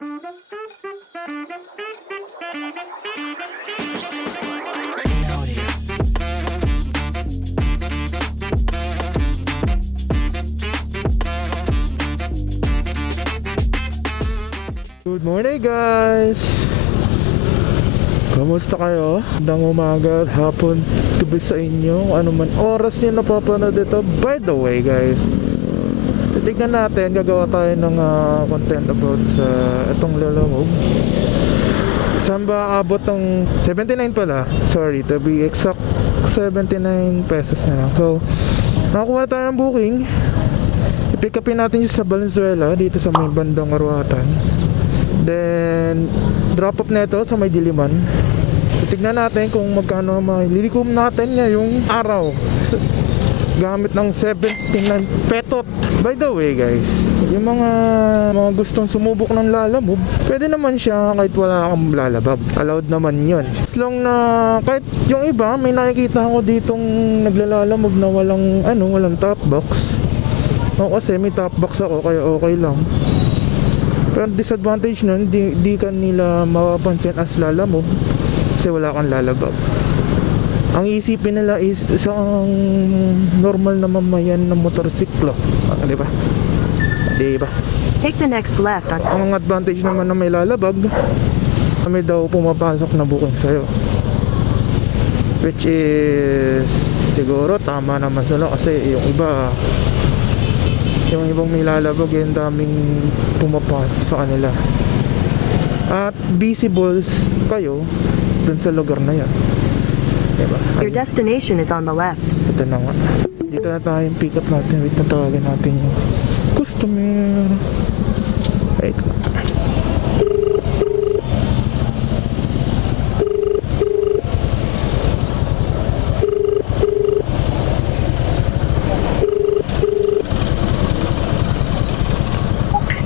Good morning guys! Kamusta kayo? Magandang umaga at hapon, gabi sa inyo, ano man oras nyo napapanood ito. By the way guys, titignan natin, gagawa tayo ng content about sa itong Lalamove. Saan ba abot ng 79 pala? Sorry, to be exact, 79 pesos na lang. So, nakakuha tayo ng booking. I-pick upin natin siya sa Valenzuela, dito sa may bandang Arwatan. Then, drop off na ito sa may Diliman. Tignan natin kung magkano lilikom natin ngayong araw gamit ng 79 petot. By the way guys, yung mga gustong sumubok ng Lalamove, pwede naman siya kahit wala kang lalabab. Allowed naman yun. As long na kahit yung iba, may nakikita ako ditong naglalalamove na walang top box. O kasi may top box ako, kaya okay lang. Pero disadvantage nun, di ka nila mapapansin as Lalamove kasi wala kang lalabab. Ang isipin nila is isang normal na mamayan na motorsiklo, di ba? Di ba? Take the next left on. Ang advantage naman na may lalabag, may daw pumapasok na booking sa'yo, which is siguro tama naman sila kasi yung ibang may lalabag, yung daming pumapasok sa kanila at visible kayo dun sa lugar na yan, diba? Your destination is on the left. Ito na nga, dito na tayo yung pick up natin. Wait, natawagin natin yung customer. Wait,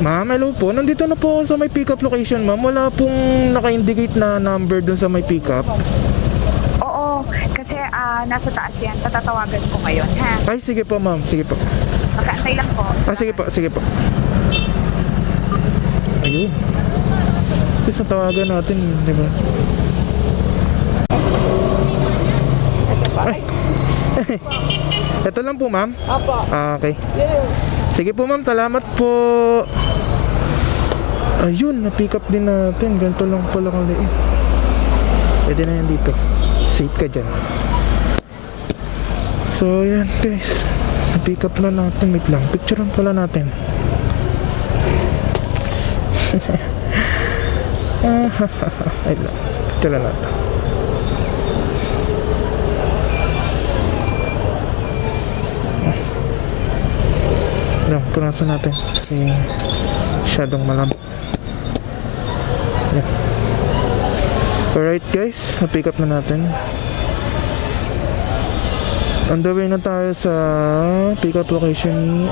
ma'am, hello po. Nandito na po ako sa may pick-up location, ma'am. Wala pong naka-indicate na number dun sa may pick-up. Oo, kasi nasa taas yan. Patatawagan ko ngayon, ha? Ay, sige po, ma'am. Sige po. Makaantay lang po. Sige po, sige po. Ayun. Tapos natawagan natin, di ba? Ay. Ito lang po, ma'am. Apa. Okay. Sige po, ma'am. Salamat po. Ayun, na-pick up din natin. Ganito lang pala kaliit. Pwede na yan dito. Safe ka dyan. So, yan guys. Na-pick up na natin. Wait lang. Picturean pala natin. Wait lang. Picturean natin. Yan, punasan natin. Kasi masyadong malam. Yan. Alright guys, na-pick up na natin. On the way na tayo sa pick up location.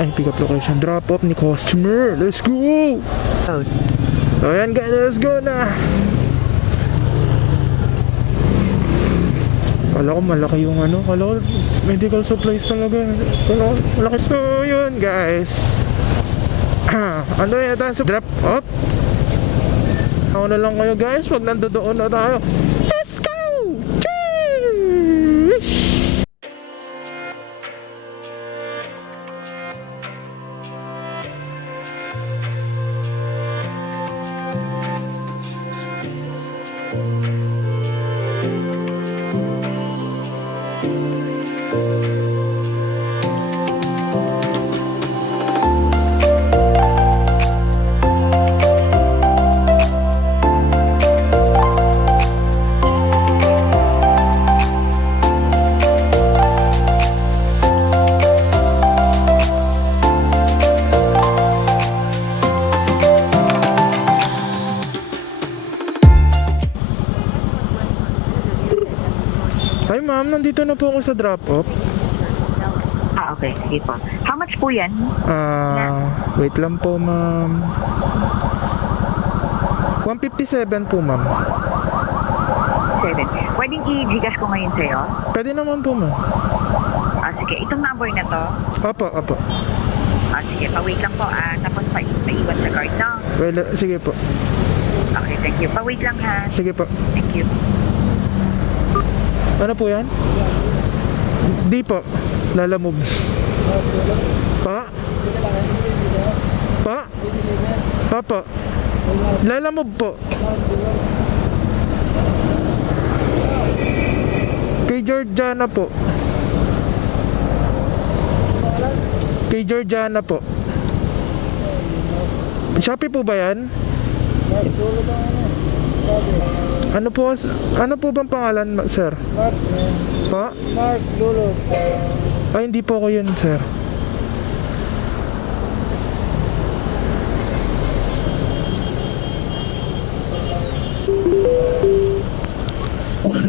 Drop off ni customer. Let's go! So yan guys, let's go na! Kala ko malaki yung kala ko medical supplies talaga. Kala ko malaki. So yun guys, ano yun tayo sa drop off. Ako na lang kayo guys pag nandoon na tayo. Let's go! Cheers! Hi ma'am, nandito na po ako sa drop-off. Okay, sige po. How much po yan? Wait lang po ma'am. 157 po ma'am. 7. Pwedeng i-Gcash ko ngayon sa'yo? Pwede naman po ma'am. Sige, itong number na to. Opo. Sige, pa-wait lang po. Tapos pa-iwan sa card, no? Well, sige po. Okay, thank you. Pa-wait lang ha. Sige po. Thank you. Ano po yan? Di po. Lalamove. Pa? Pa? Papa? Lalamove po. Kay Georgiana po. Kay Georgiana po. Shopee po ba yan? Ano po bang pangalan, sir? Mark, Pa? Mark Lolo. Ay, hindi po ako yun, sir.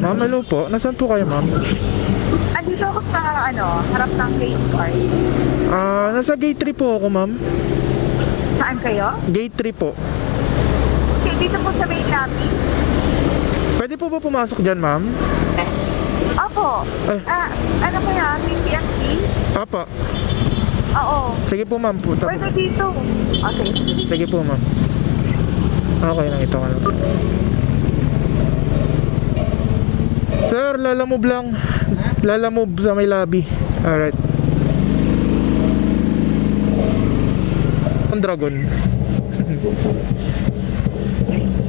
Ma'am, hello po. Nasaan po kayo, ma'am? Andito ako sa, harap ng gate card. Nasa gate 3 po ako, ma'am. Saan kayo? Gate 3 po. Okay, dito po sa main lobby. Pwede po ba pumasok dyan, ma'am? Opo. Ay. Ano kaya? PPFC? Apa. Oo. Sige po, ma'am. Puta. Pwede dito. Okay. Sige po, ma'am. Okay lang ito. Ano. Sir, lalamove lang. Lalamove sa may lobby. Alright. Dragon.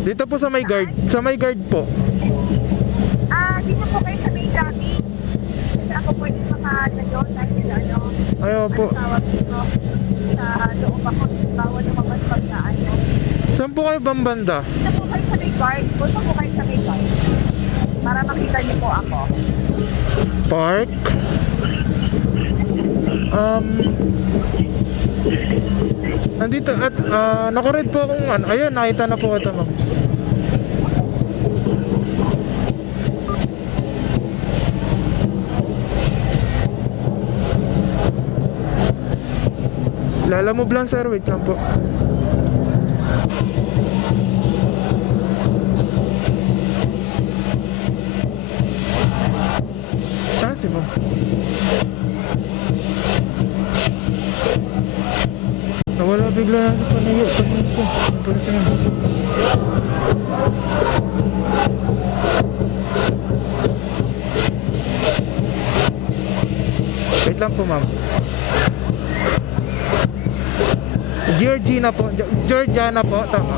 Dito po sa may guard. Sa may guard po. Dito po kayo sa main lobby. Kasi ako pwede makalayon dahil Ayaw po. tawag dito. Sa loob ako. Bawal lumabas pag na Saan po kayo bambanda? Dito po kayo sa may guard. Punta po kayo sa may guard. Para makita niyo po ako. Park? Nandito at naka-red po akong ano. Ayun, nakita na po ito, ma'am. Lalamove lang, sir. Wait lang po. Si ma'am. Nawala bigla na sa paningin ko. Ano pala siya? Wait lang po, ma'am. Georgiana po. Georgiana po. Tama.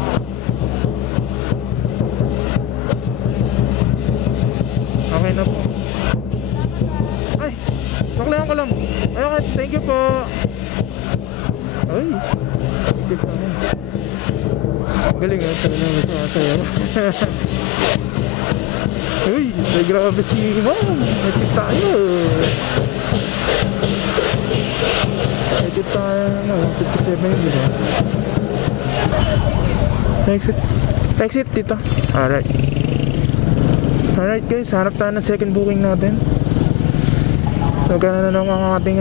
Okay na po. Ay, saklayan ko lang. Ay, okay, thank you po. Ay, tip na yan. Galing nga, talaga naman sumasayaw. Uy, ay grabe si ma'am. Natip tayo. Natip tayo na, 57 yun, diba? Exit. Exit dito. Alright. Alright guys, hanap tayo ng second booking natin. So gano'n na lang ang ating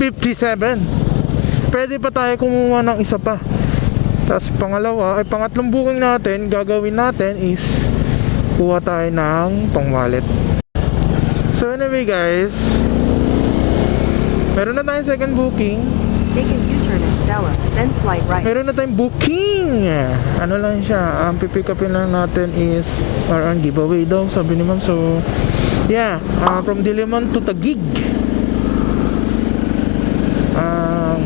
57. Pwede pa tayo kumuha ng isa pa. Tapos pangatlong booking natin, gagawin natin is kuha tayo ng pang wallet. So anyway guys, meron na tayong second booking. Take a U-turn at Stella, then slide right. Meron na tayong booking. Ano lang siya, ang pipick upin lang natin is ang giveaway daw, sabi ni ma'am. So yeah, from Diliman to Taguig.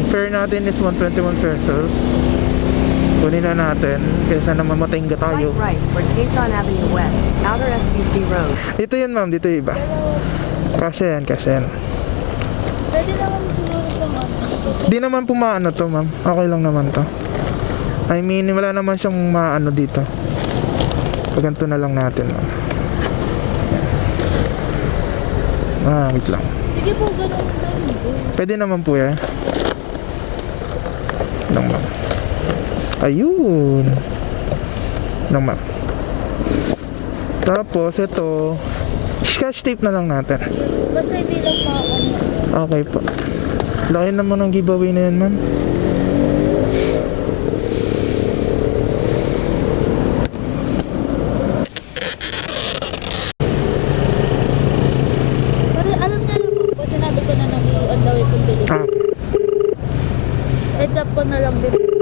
Fare natin is 121 pesos. Kunin na natin kaysa na mamatingga tayo. Slide right for Quezon Avenue West, Outer SBC Road. Dito yun ma'am, dito yung iba. Kasya yan, kasya yan. Pwede naman siguro itong Di naman pumaano to ma'am. Okay lang naman to. I mean, wala naman siyang maano dito. Paganto na lang natin ma'am. Wait lang. Sige po, ganun lang. Pwede naman po yan. Lang ma'am. Ayun. Lang ma'am. Tapos ito, scotch tape na lang natin. Basta hindi lang pa Okay po. Laki naman ang giveaway na yan ma'am. Pero alam niya naman po, sinabi ko na nang i-on the way to Philippines. Heads up ko na lang din.